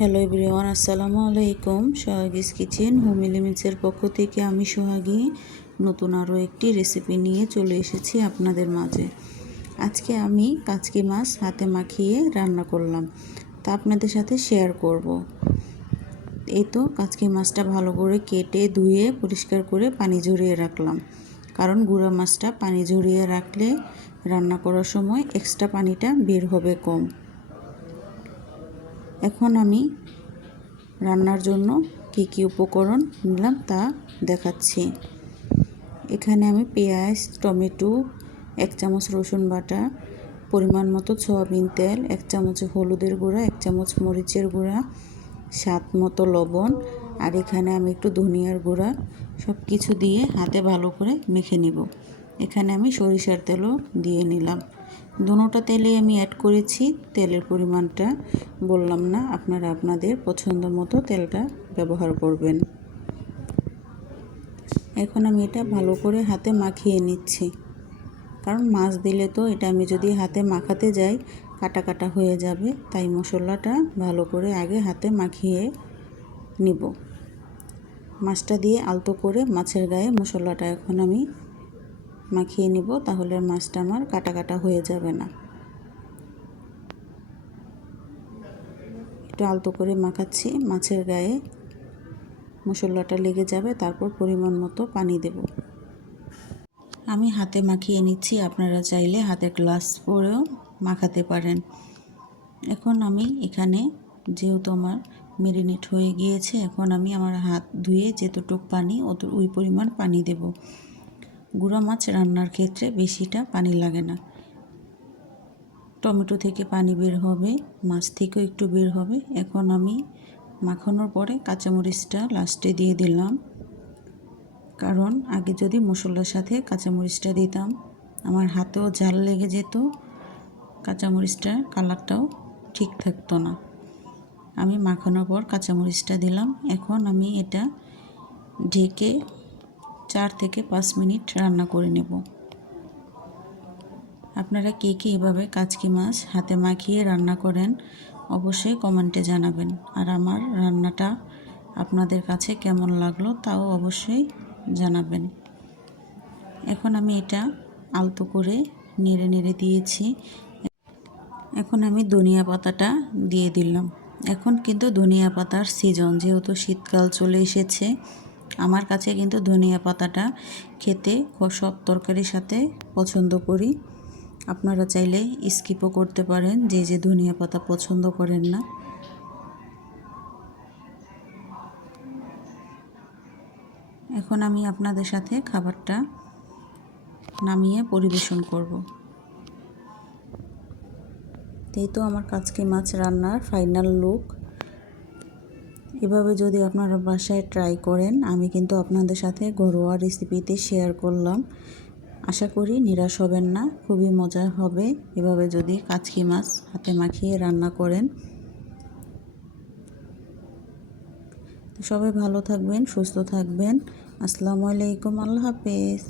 Hello everyone, আসসালামু আলাইকুম। সোহাগীস kitchen home এলিমেন্টসের পক্ষ থেকে আমি সোহাগী নতুন আরও একটি রেসিপি নিয়ে চলে এসেছি আপনাদের মাঝে। আজকে আমি কাচকি মাছ হাতে মাখিয়ে রান্না করলাম, তা আপনাদের সাথে শেয়ার করব। এই তো কাচকি মাছটা ভালো করে কেটে ধুয়ে পরিষ্কার করে পানি ঝরিয়ে রাখলাম, কারণ গুঁড়া মাছটা পানি ঝরিয়ে রাখলে রান্না করার সময় এক্সট্রা পানিটা বের হবে কম। এখন আমি রান্নার জন্য কী কী উপকরণ নিলাম তা দেখাচ্ছি। এখানে আমি পেঁয়াজ, টমেটো, 1 চামচ রসুন বাটা, পরিমাণ মতো সয়াবিন তেল, 1 চামচ হলুদের গুঁড়া, 1 চামচ মরিচের গুঁড়া, স্বাদ মতো লবণ, আর এখানে আমি একটু ধনিয়ার গুঁড়া সব কিছু দিয়ে হাতে ভালো করে মেখে নিব। এখানে আমি সরিষার তেলও দিয়ে নিলাম। দুটোটা তেলেই আমি অ্যাড করেছি। তেলের পরিমাণটা বললাম না, আপনারা আপনাদের পছন্দ মতো তেলটা ব্যবহার করবেন। এখন আমি এটা ভালো করে হাতে মাখিয়ে নিচ্ছি, কারণ মাছ দিলে তো এটা আমি যদি হাতে মাখাতে যাই কাটা কাটা হয়ে যাবে, তাই মশলাটা ভালো করে আগে হাতে মাখিয়ে নিব। মাছটা দিয়ে আলতো করে মাছের গায়ে মশলাটা এখন আমি মাখিয়ে নিব, তাহলে মাছটা আমার কাটা কাটা হয়ে যাবে না। একটু আলতো করে মাখাচ্ছি, মাছের গায়ে মশলাটা লেগে যাবে, তারপর পরিমাণ মতো পানি দেব। আমি হাতে মাখিয়ে নিচ্ছি, আপনারা চাইলে হাতে গ্লাস পরেও মাখাতে পারেন। এখন আমি এখানে যেহেতু আমার মেরিনেট হয়ে গিয়েছে, এখন আমি আমার হাত ধুয়ে যতটুক পানি ওই পরিমাণ পানি দেব। গুঁড়া মাছ রান্নার ক্ষেত্রে বেশিটা পানি লাগে না। টমেটো থেকে পানি বের হবে, মাছ থেকেও একটু বের হবে। এখন আমি মাখানোর পরে কাঁচামরিচটা লাস্টে দিয়ে দিলাম, কারণ আগে যদি মশলার সাথে কাঁচামরিচটা দিতাম আমার হাতেও ঝাল লেগে যেত, কাঁচামরিচটার কালারটাও ঠিক থাকতো না। আমি মাখানোর পর কাঁচামরিচটা দিলাম। এখন আমি এটা ঢেকে 4 থেকে 5 মিনিট রান্না করে নেব। আপনারা কে কে এভাবে কাচকি মাছ হাতে মাখিয়ে রান্না করেন অবশ্যই কমেন্টে জানাবেন, আর আমার রান্নাটা আপনাদের কাছে কেমন লাগলো তাও অবশ্যই জানাবেন। এখন আমি এটা আলতো করে নেড়ে নেড়ে দিয়েছি। এখন আমি ধনিয়া পাতাটা দিয়ে দিলাম। এখন কিন্তু ধনিয়া পাতার সিজন, যেহেতু শীতকাল চলে এসেছে, আমার কাছে কিন্তু ধনিয়া পাতাটা খেতে সব তরকারির সাথে পছন্দ করি। আপনারা চাইলে স্কিপও করতে পারেন, যে ধনিয়া পাতা পছন্দ করেন না। এখন আমি আপনাদের সাথে খাবারটা নামিয়ে পরিবেশন করব। এই তো আমার কাচকি মাছ রান্নার ফাইনাল লুক। এভাবে যদি আপনারা বাসায় ট্রাই করেন, আমি কিন্তু আপনাদের সাথে ঘরোয়া রেসিপিতে শেয়ার করলাম, আশা করি নিরাশ হবেন না, খুবই মজা হবে এভাবে যদি কাচকি মাছ হাতে মাখিয়ে রান্না করেন। সবাই ভালো থাকবেন, সুস্থ থাকবেন। আসসালামু আলাইকুম, আল্লাহ হাফেজ।